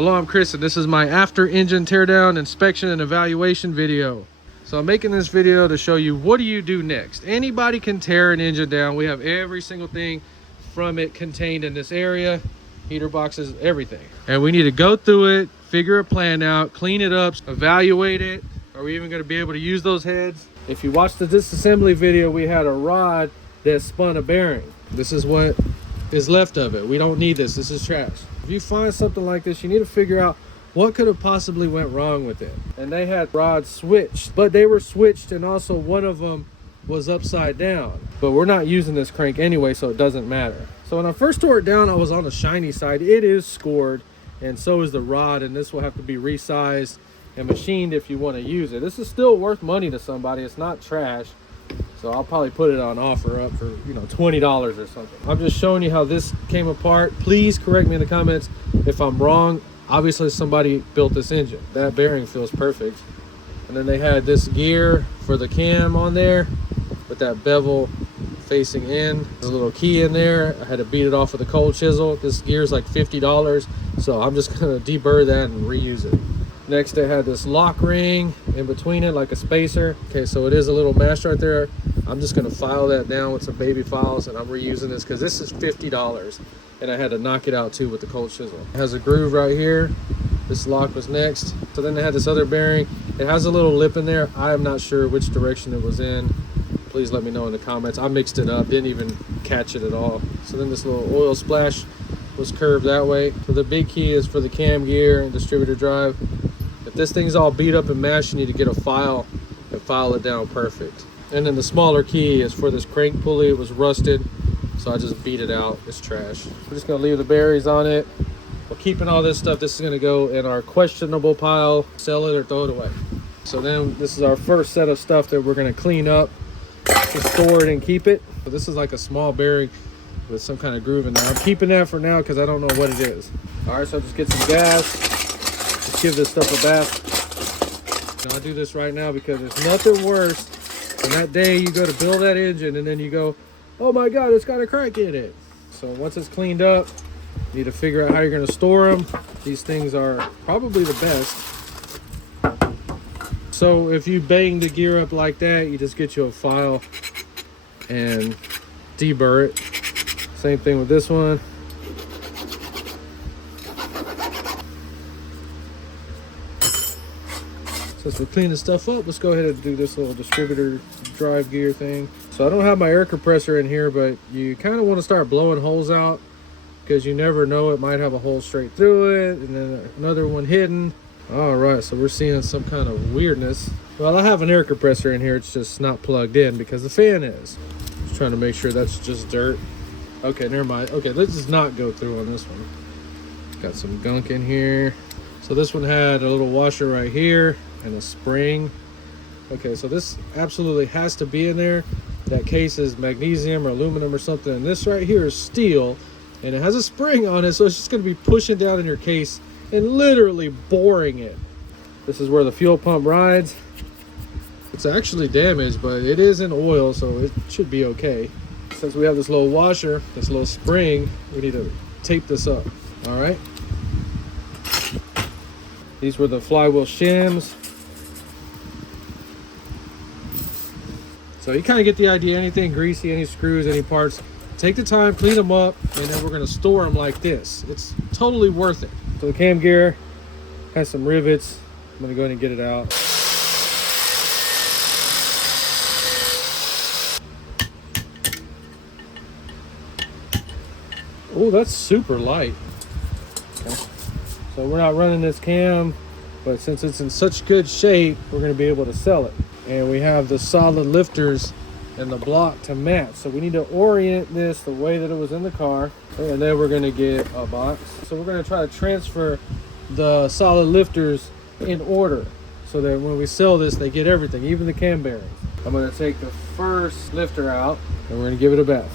Hello, I'm Chris, and this is my after engine teardown inspection and evaluation video. So I'm making this video to show you what do you do next. Anybody can tear an engine down. We have every single thing from it contained in this area, heater boxes, everything. And we need to go through it, figure a plan out, clean it up, evaluate it. Are we even going to be able to use those heads? If you watched the disassembly video, we had a rod that spun a bearing. This is what is left of it. We don't need this. This is trash. If you find something like this, you need to figure out what could have possibly went wrong with it. And they had rods switched, but they were switched, and also one of them was upside down. But we're not using this crank anyway, so it doesn't matter. So when I first tore it down, I was on the shiny side. It is scored, and so is the rod, and this will have to be resized and machined if you want to use it. This is still worth money to somebody. It's not trash. So I'll probably put it on offer up for, you know, $20 or something. I'm just showing you how this came apart. Please correct me in the comments if I'm wrong. Obviously somebody built this engine. That bearing feels perfect. And then they had this gear for the cam on there with that bevel facing in. There's a little key in there. I had to beat it off with a cold chisel. This gear's like $50. So I'm just gonna deburr that and reuse it. Next, they had this lock ring in between it, like a spacer. Okay, so it is a little mesh right there. I'm just gonna file that down with some baby files, and I'm reusing this because this is $50. And I had to knock it out too with the cold chisel. It has a groove right here. This lock was next. So then they had this other bearing. It has a little lip in there. I am not sure which direction it was in. Please let me know in the comments. I mixed it up, didn't even catch it at all. So then this little oil splash was curved that way. So the big key is for the cam gear and distributor drive. If this thing's all beat up and mashed, you need to get a file and file it down perfect. And then the smaller key is for this crank pulley. It was rusted, so I just beat it out. It's trash. We're just gonna leave the bearings on it. We're keeping all this stuff. This is gonna go in our questionable pile, sell it or throw it away. So then this is our first set of stuff that we're gonna clean up to store it and keep it. So this is like a small bearing with some kind of groove in there. I'm keeping that for now because I don't know what it is. All right, so I'll just get some gas. Just give this stuff a bath. Now I do this right now because there's nothing worse than that day you go to build that engine and then you go, oh my God, it's got a crack in it. So once it's cleaned up, you need to figure out how you're gonna store them. These things are probably the best. So if you bang the gear up like that, you just get you a file and deburr it. Same thing with this one. Since we're cleaning stuff up, let's go ahead and do this little distributor drive gear thing. So I don't have my air compressor in here, but you kind of want to start blowing holes out because you never know, it might have a hole straight through it and then another one hidden. All right, so we're seeing some kind of weirdness. Well, I have an air compressor in here. It's just not plugged in because the fan is. Just trying to make sure that's just dirt. Okay, never mind. Okay, let's just not go through on this one. Got some gunk in here. So this one had a little washer right here and a spring. Okay, so this absolutely has to be in there. That case is magnesium or aluminum or something, and this right here is steel, and it has a spring on it, so it's just going to be pushing down in your case and literally boring it. This is where the fuel pump rides. It's actually damaged, but it is in oil, so it should be okay. Since we have this little washer, this little spring, we need to tape this up. All right, these were the flywheel shims. So you kind of get the idea. Anything greasy, any screws, any parts, take the time, clean them up, and then we're going to store them like this. It's totally worth it. So the cam gear has some rivets. I'm going to go ahead and get it out. Oh, that's super light. Okay. So we're not running this cam, but since it's in such good shape, we're going to be able to sell it. And we have the solid lifters and the block to match. So we need to orient this the way that it was in the car. And then we're gonna get a box. So we're gonna try to transfer the solid lifters in order so that when we sell this, they get everything, even the cam bearings. I'm gonna take the first lifter out and we're gonna give it a bath.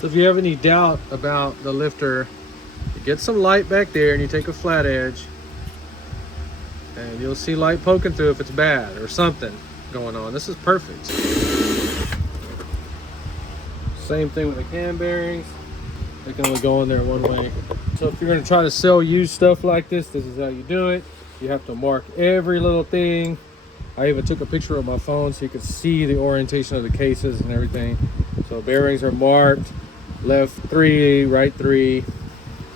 So if you have any doubt about the lifter, you get some light back there and you take a flat edge, and you'll see light poking through if it's bad or something going on. This is perfect. Same thing with the cam bearings. They can only go in there one way. So if you're going to try to sell used stuff like this is how you do it. You have to mark every little thing. I even took a picture of my phone so you could see the orientation of the cases and everything. So bearings are marked, left 3, right 3.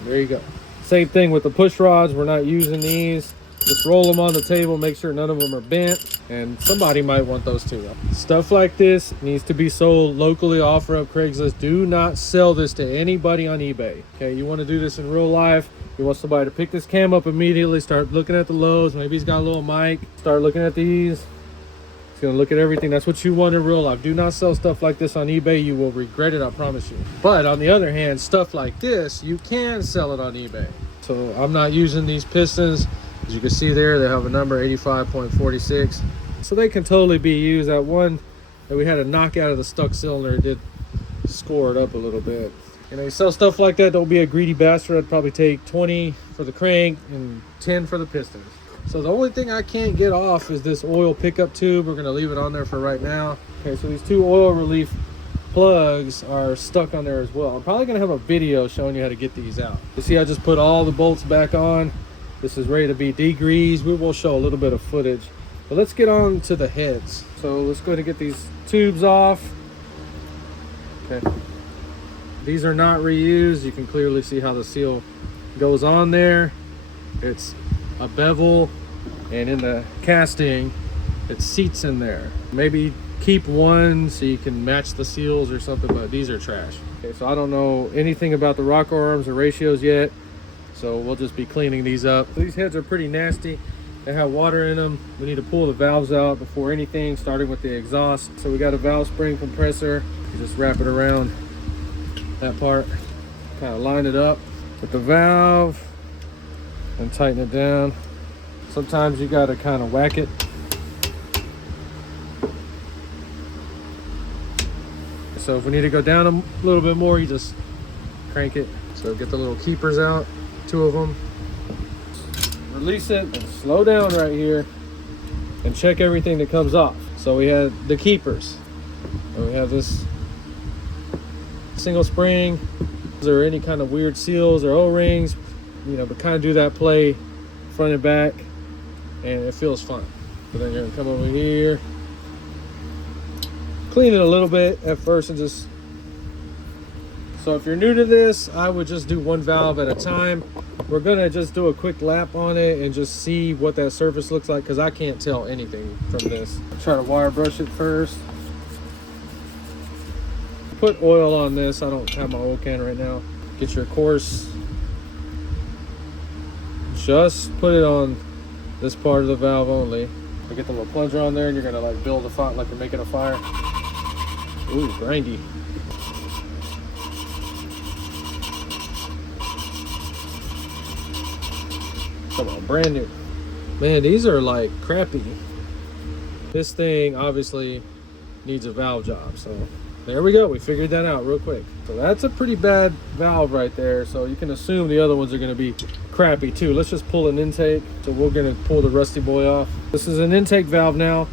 There you go. Same thing with the push rods. We're not using these. Just roll them on the table, make sure none of them are bent, and somebody might want those too. Stuff like this needs to be sold locally, offer up Craigslist. Do not sell this to anybody on eBay. Okay, you want to do this in real life. You want somebody to pick this cam up immediately, start looking at the lows. Maybe he's got a little mic. Start looking at these. He's gonna look at everything. That's what you want in real life. Do not sell stuff like this on eBay. You will regret it, I promise you. But on the other hand, stuff like this, you can sell it on eBay. So I'm not using these pistons. As you can see there, they have a number 85.46. So they can totally be used. That one that we had a knockout of the stuck cylinder, it did score it up a little bit. You know, you sell stuff like that, don't be a greedy bastard. I'd probably take 20 for the crank and 10 for the pistons. So the only thing I can't get off is this oil pickup tube. We're gonna leave it on there for right now. Okay, so these 2 oil relief plugs are stuck on there as well. I'm probably gonna have a video showing you how to get these out. You see, I just put all the bolts back on. This is ready to be degreased. We will show a little bit of footage, but let's get on to the heads. So let's go ahead and get these tubes off. Okay. These are not reused. You can clearly see how the seal goes on there. It's a bevel, and in the casting, it seats in there. Maybe keep one so you can match the seals or something, but these are trash. Okay, so I don't know anything about the rocker arms or ratios yet. So we'll just be cleaning these up. These heads are pretty nasty. They have water in them. We need to pull the valves out before anything, starting with the exhaust. So we got a valve spring compressor. You just wrap it around that part. Kind of line it up with the valve and tighten it down. Sometimes you got to kind of whack it. So if we need to go down a little bit more, you just crank it. So get the little keepers out. 2 of them. Release it and slow down right here and check everything that comes off. So we had the keepers, and we have this single spring. Is there any kind of weird seals or O-rings? You know, but kind of do that play front and back, and it feels fun. So then you're gonna come over here, clean it a little bit at first, and just. So if you're new to this, I would just do 1 valve at a time. We're gonna just do a quick lap on it and just see what that surface looks like, because I can't tell anything from this. Try to wire brush it first. Put oil on this. I don't have my oil can right now. Get your course. Just put it on this part of the valve only. Get the little plunger on there, and you're gonna like build a fire like you're making a fire. Ooh, grindy. Come on, brand new. Man, these are like crappy. This thing obviously needs a valve job. So there we go. We figured that out real quick. So that's a pretty bad valve right there. So you can assume the other ones are going to be crappy too. Let's just pull an intake. So we're going to pull the rusty boy off. This is an intake valve now.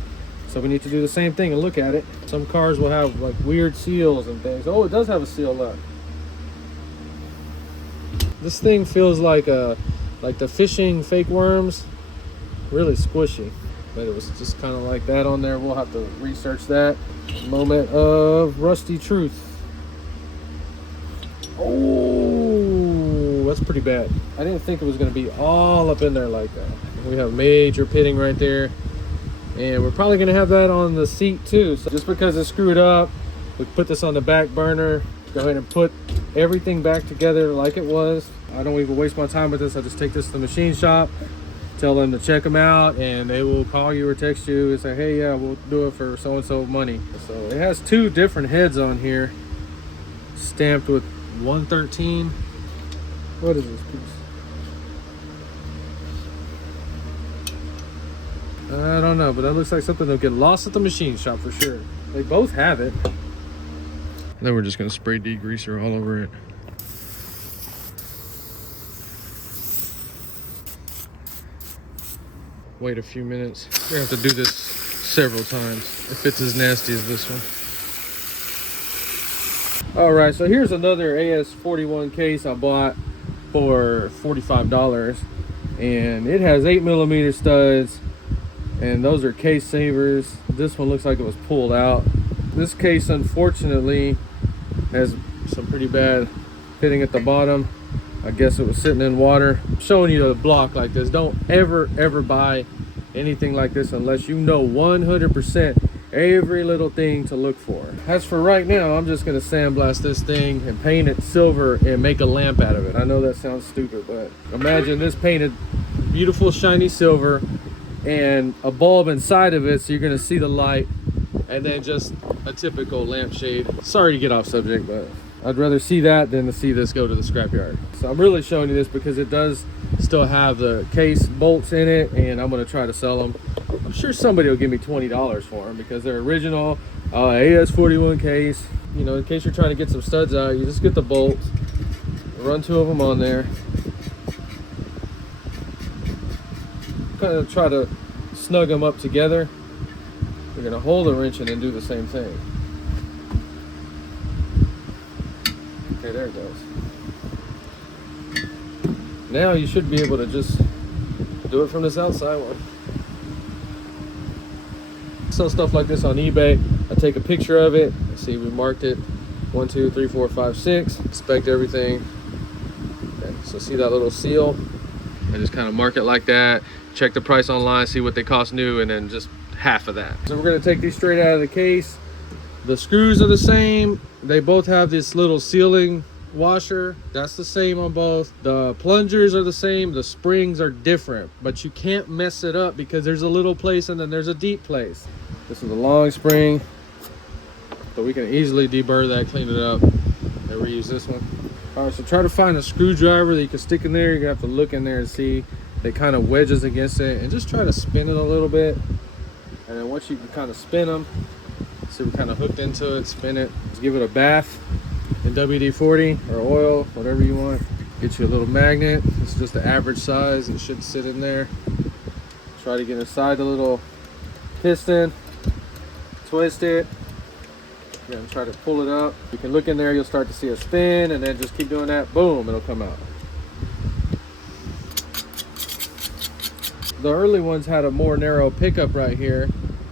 So we need to do the same thing and look at it. Some cars will have like weird seals and things. Oh, it does have a seal left. This thing feels like the fishing fake worms, really squishy, but it was just kind of like that on there. We'll have to research that. Moment of rusty truth. Oh, that's pretty bad. I didn't think it was going to be all up in there like that. We have major pitting right there, and we're probably going to have that on the seat too. So just because it's screwed up, we put this on the back burner. Go ahead and put everything back together like it was. I don't even waste my time with this. I just take this to the machine shop, tell them to check them out, and they will call you or text you and say, hey, yeah, we'll do it for so-and-so money. So it has 2 different heads on here, stamped with 113. What is this piece? I don't know, but that looks like something that'll get lost at the machine shop for sure. They both have it. Then we're just gonna spray degreaser all over it. Wait a few minutes. We're gonna have to do this several times if it's as nasty as this one. All right, so here's another AS41 case I bought for $45, and it has 8mm studs, and those are case savers. This one looks like it was pulled out. This case unfortunately has some pretty bad pitting at the bottom. I guess it was sitting in water. I'm showing you the block like this. Don't ever buy anything like this unless you know 100% every little thing to look for. As for right now, I'm just gonna sandblast this thing and paint it silver and make a lamp out of it. I know that sounds stupid, but imagine this painted beautiful shiny silver and a bulb inside of it, so you're gonna see the light, and then just a typical lampshade. Sorry to get off subject, but I'd rather see that than to see this go to the scrapyard. So I'm really showing you this because it does still have the case bolts in it, and I'm gonna try to sell them. I'm sure somebody will give me $20 for them because they're original AS41 case. You know, in case you're trying to get some studs out, you just get the bolts, run 2 of them on there, kind of try to snug them up together. You're gonna hold the wrench and then do the same thing. Okay, there it goes. Now you should be able to just do it from this outside one. Sell stuff like this on eBay. I take a picture of it. Let's see, we marked it 1, 2, 3, 4, 5, 6. Inspect everything. Okay, so see that little seal? I just kind of mark it like that. Check the price online, see what they cost new, and then just half of that. So we're gonna take these straight out of the case. The screws are the same. They both have this little sealing washer. That's the same on both. The plungers are the same. The springs are different, but you can't mess it up because there's a little place and then there's a deep place. This is a long spring, but we can easily deburr that, clean it up, and reuse this one. All right, so try to find a screwdriver that you can stick in there. You're gonna have to look in there and see it kind of wedges against it, and just try to spin it a little bit. And then once you can kind of spin them, see, we kind of hooked into it, spin it, just give it a bath in WD-40 or oil, whatever you want. Get you a little magnet. It's just the average size. It should sit in there. Try to get inside the little piston, twist it, and try to pull it up. You can look in there, you'll start to see a spin, and then just keep doing that, boom, it'll come out. The early ones had a more narrow pickup right here,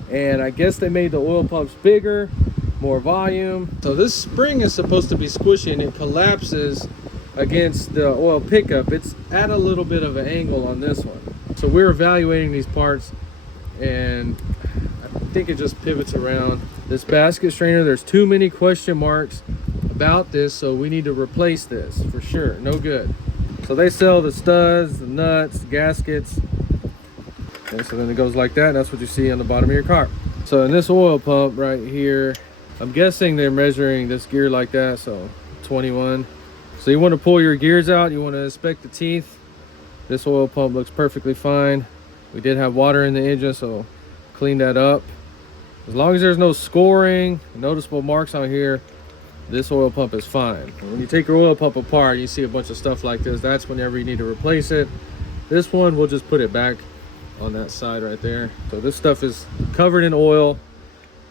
and I guess they made the oil pumps bigger, more volume. So this spring is supposed to be squishy, and it collapses against the oil pickup. It's at a little bit of an angle on this one. So we're evaluating these parts, and I think it just pivots around. This basket strainer, there's too many question marks about this, so we need to replace this for sure. No good. So they sell the studs, the nuts, the gaskets. And so then it goes like that, and that's what you see on the bottom of your car. So in this oil pump right here, I'm guessing they're measuring this gear like that, so 21. So you want to pull your gears out, you want to inspect the teeth. This oil pump looks perfectly fine. We did have water in the engine, so clean that up. As long as there's no scoring, noticeable marks on here, this oil pump is fine. When you take your oil pump apart, you see a bunch of stuff like this. That's whenever you need to replace it. This one, we'll just put it back on that side right there. So this stuff is covered in oil.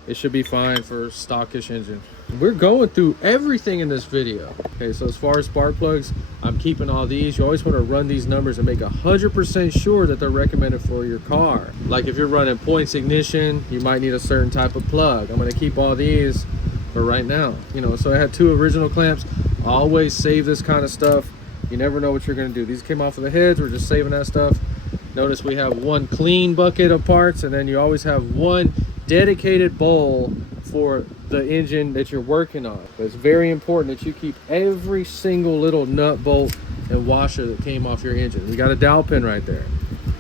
It should be fine for stockish engine. We're going through everything in this video. Okay, so as far as spark plugs, I'm keeping all these. You always want to run these numbers and make 100% sure that they're recommended for your car. Like if you're running points ignition, you might need a certain type of plug. I'm going to keep all these for right now. You know, so I had 2 original clamps. Always save this kind of stuff. You never know what you're going to do. These came off of the heads. We're just saving that stuff. Notice we have 1 clean bucket of parts, and then you always have 1 dedicated bowl for the engine that you're working on. But it's very important that you keep every single little nut, bolt, and washer that came off your engine. We got a dowel pin right there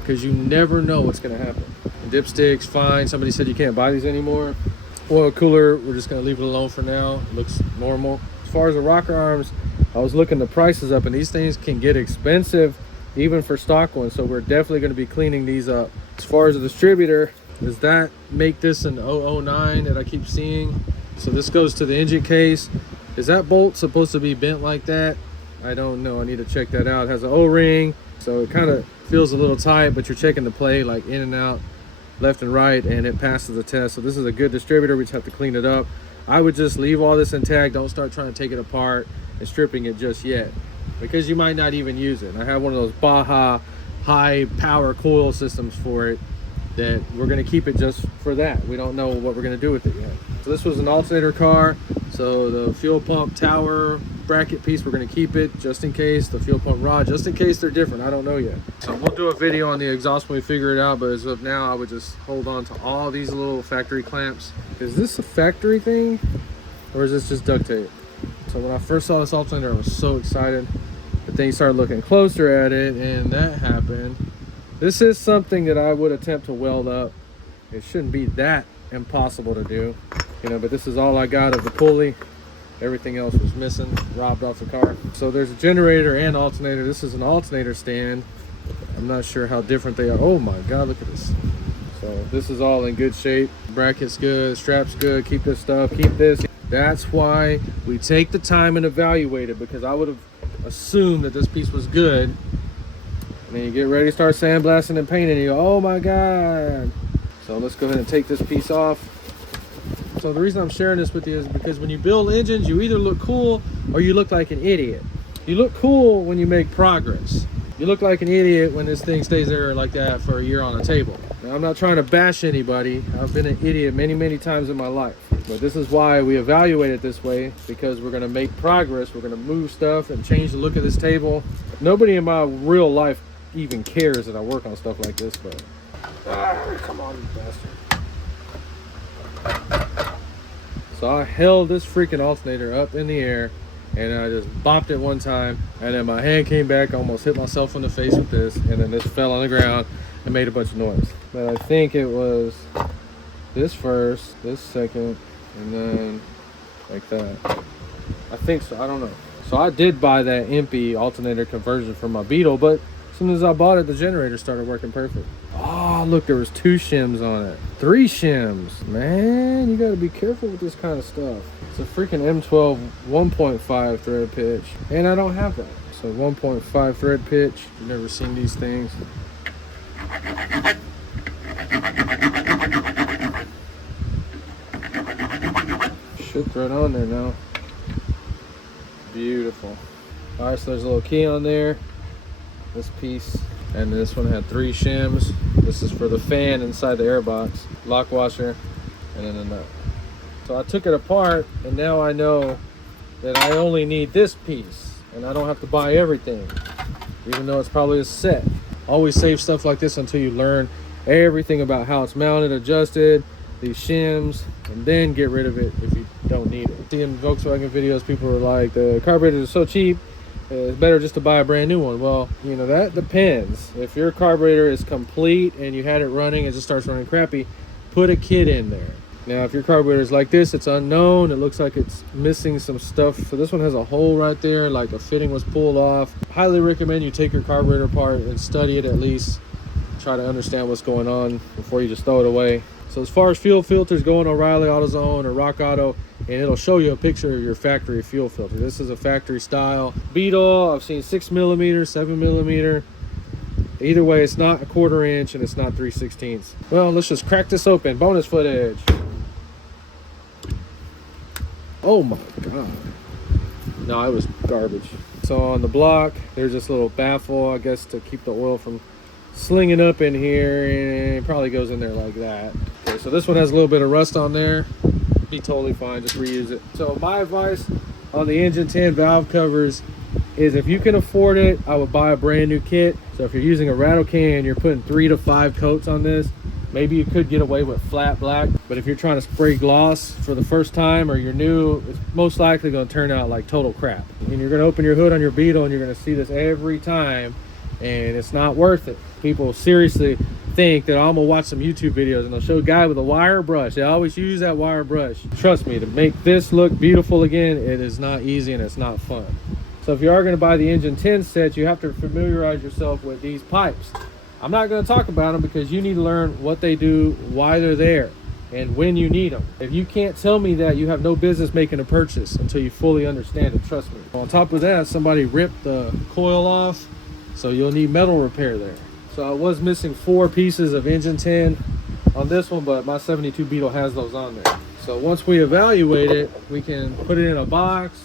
because you never know what's going to happen. Dipsticks, fine. Somebody said you can't buy these anymore. Oil cooler, we're just going to leave it alone for now. It looks normal. As far as the rocker arms, I was looking the prices up, and these things can get expensive even for stock ones, so we're definitely going to be cleaning these up. As far as the distributor, does that make this an 009 that I keep seeing? So this goes to the engine case. Is that bolt supposed to be bent like that? I don't know. I need to check that out. It has an O-ring, so it kind of feels a little tight, but you're checking the play like in and out, left and right, and it passes the test. So this is a good distributor. We just have to clean it up. I would just leave all this intact. Don't start trying to take it apart and stripping it just yet, because you might not even use it. And I have one of those Baja high power coil systems for it that we're going to keep it just for that. We don't know what we're going to do with it yet. So this was an alternator car, so the fuel pump tower bracket piece, we're going to keep it just in case. The fuel pump rod, just in case they're different. I don't know yet. So we'll do a video on the exhaust when we figure it out, but as of now I would just hold on to all these little factory clamps. Is this a factory thing or is this just duct tape? So when I first saw this alternator I was so excited, but then you started looking closer at it and that happened. This is something that I would attempt to weld up. It shouldn't be that impossible to do, you know, but this is all I got of the pulley. Everything else was missing, robbed off the car. So there's a generator and alternator. This is an alternator stand. I'm not sure how different they are. Oh my God, look at this. So this is all in good shape. Bracket's good, strap's good. Keep this stuff, keep this. That's why we take the time and evaluate it, because I would have assumed that this piece was good. And then you get ready to start sandblasting and painting and you go, oh my God. So let's go ahead and take this piece off. So the reason I'm sharing this with you is because when you build engines, you either look cool or you look like an idiot. You look cool when you make progress. You look like an idiot when this thing stays there like that for a year on a table. Now, I'm not trying to bash anybody. I've been an idiot many, many times in my life. But this is why we evaluate it this way, because we're going to make progress. We're going to move stuff and change the look of this table. Nobody in my real life even cares that I work on stuff like this, but come on, you bastard. So I held this freaking alternator up in the air and I just bopped it one time, and then my hand came back, almost hit myself in the face with this, and then this fell on the ground and made a bunch of noise. But I think it was this first, this second, and then like that. I think so, I don't know. So I did buy that empty alternator conversion for my Beetle, but as soon as I bought it, the generator started working perfect. Oh, look, there was 2 shims on it. 3 shims. Man, you gotta be careful with this kind of stuff. It's a freaking M12 1.5 thread pitch, and I don't have that. So 1.5 thread pitch. You've never seen these things. Should thread on there now. Beautiful. All right, so there's a little key on there. This piece, and this one had 3 shims. This is for the fan inside the air box, lock washer, and then a nut. So I took it apart, and now I know that I only need this piece, and I don't have to buy everything, even though it's probably a set. Always save stuff like this until you learn everything about how it's mounted, adjusted, these shims, and then get rid of it if you don't need it. See, in Volkswagen videos, people are like, the carburetors are so cheap, it's better just to buy a brand new one. Well, you know, that depends. If your carburetor is complete and you had it running, it just starts running crappy, put a kit in there. Now, if your carburetor is like this, it's unknown, it looks like it's missing some stuff. So this one has a hole right there, like a fitting was pulled off. Highly recommend you take your carburetor apart and study it at least. Try to understand what's going on before you just throw it away. So as far as fuel filters go on O'Reilly, AutoZone, or Rock Auto, and it'll show you a picture of your factory fuel filter. This is a factory style Beetle. I've seen 6mm, 7mm. Either way, it's not a 1/4 inch and it's not 3/16. Well, let's just crack this open. Bonus footage. Oh my God. No, it was garbage. So on the block, there's this little baffle, I guess, to keep the oil from slinging up in here, and it probably goes in there like that. Okay, so this one has a little bit of rust on there. Be totally fine, just reuse it. So my advice on the engine 10 valve covers is, if you can afford it, I would buy a brand new kit. So if you're using a rattle can, you're putting 3 to 5 coats on this. Maybe you could get away with flat black, but if you're trying to spray gloss for the first time or you're new, it's most likely going to turn out like total crap. And you're going to open your hood on your Beetle and you're going to see this every time, and it's not worth it. People seriously think that I'm gonna watch some YouTube videos and they'll show a guy with a wire brush. They always use that wire brush. Trust me, to make this look beautiful again, it is not easy and it's not fun. So if you are going to buy the engine 10 set, you have to familiarize yourself with these pipes. I'm not going to talk about them because you need to learn what they do, why they're there, and when you need them. If you can't tell me that, you have no business making a purchase until you fully understand it. Trust me. On top of that, somebody ripped the coil off, so you'll need metal repair there. So I was missing 4 pieces of engine 10. on this one, but my 72 Beetle has those on there. So once we evaluate it, we can put it in a box,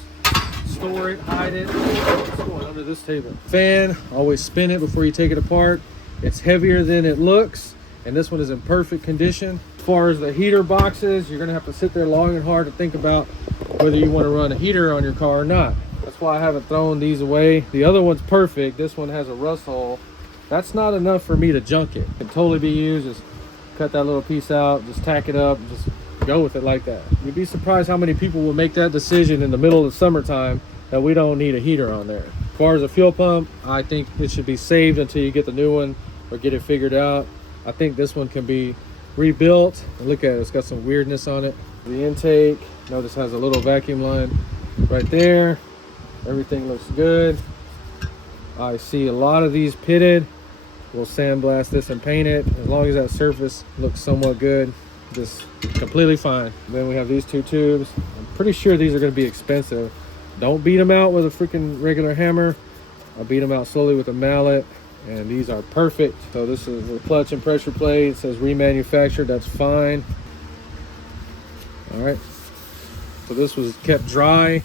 store it, hide it. What's going under this table? Fan, always spin it before you take it apart. It's heavier than it looks, and this one is in perfect condition. As far as the heater boxes, you're gonna have to sit there long and hard to think about whether you want to run a heater on your car or not. That's why I haven't thrown these away. The other one's perfect. This one has a rust hole. That's not enough for me to junk it. It can totally be used. Just cut that little piece out, just tack it up, just go with it like that. You'd be surprised how many people will make that decision in the middle of the summertime that we don't need a heater on there. As far as a fuel pump, I think it should be saved until you get the new one or get it figured out. I think this one can be rebuilt. And look at it, it's got some weirdness on it. The intake, notice has a little vacuum line right there. Everything looks good. I see a lot of these pitted. We'll sandblast this and paint it. As long as that surface looks somewhat good, just completely fine. Then we have these two tubes. I'm pretty sure these are going to be expensive. Don't beat them out with a freaking regular hammer. I'll beat them out slowly with a mallet, and these are perfect. So this is the clutch and pressure plate. It says remanufactured. That's fine. All right. So this was kept dry.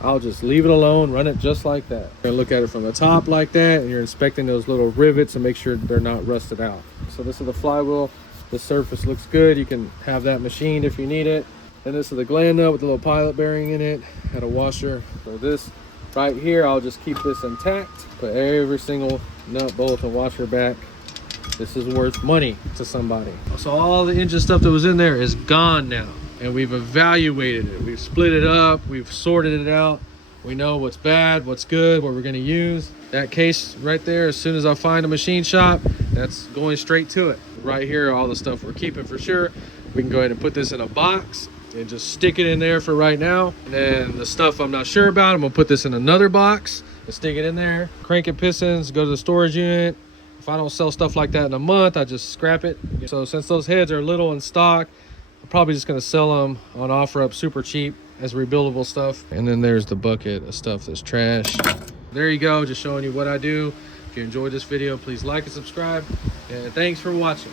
I'll just leave it alone, run it just like that. You're gonna look at it from the top like that, and you're inspecting those little rivets and make sure they're not rusted out. So this is the flywheel. The surface looks good. You can have that machined if you need it. And this is the gland nut with the little pilot bearing in it. Had a washer. So this right here, I'll just keep this intact. Put every single nut, bolt, and washer back. This is worth money to somebody. So all the engine stuff that was in there is gone now. And we've evaluated it. We've split it up. We've sorted it out. We know what's bad, what's good, what we're gonna use. That case right there, as soon as I find a machine shop, that's going straight to it. Right here, all the stuff we're keeping for sure. We can go ahead and put this in a box and just stick it in there for right now. And then the stuff I'm not sure about, I'm gonna put this in another box and stick it in there. Cranking pistons, go to the storage unit. If I don't sell stuff like that in a month, I just scrap it. So since those heads are little in stock, I'm probably just gonna sell them on OfferUp super cheap as rebuildable stuff. And then there's the bucket of stuff that's trash. There you go, just showing you what I do. If you enjoyed this video, please like and subscribe. And thanks for watching.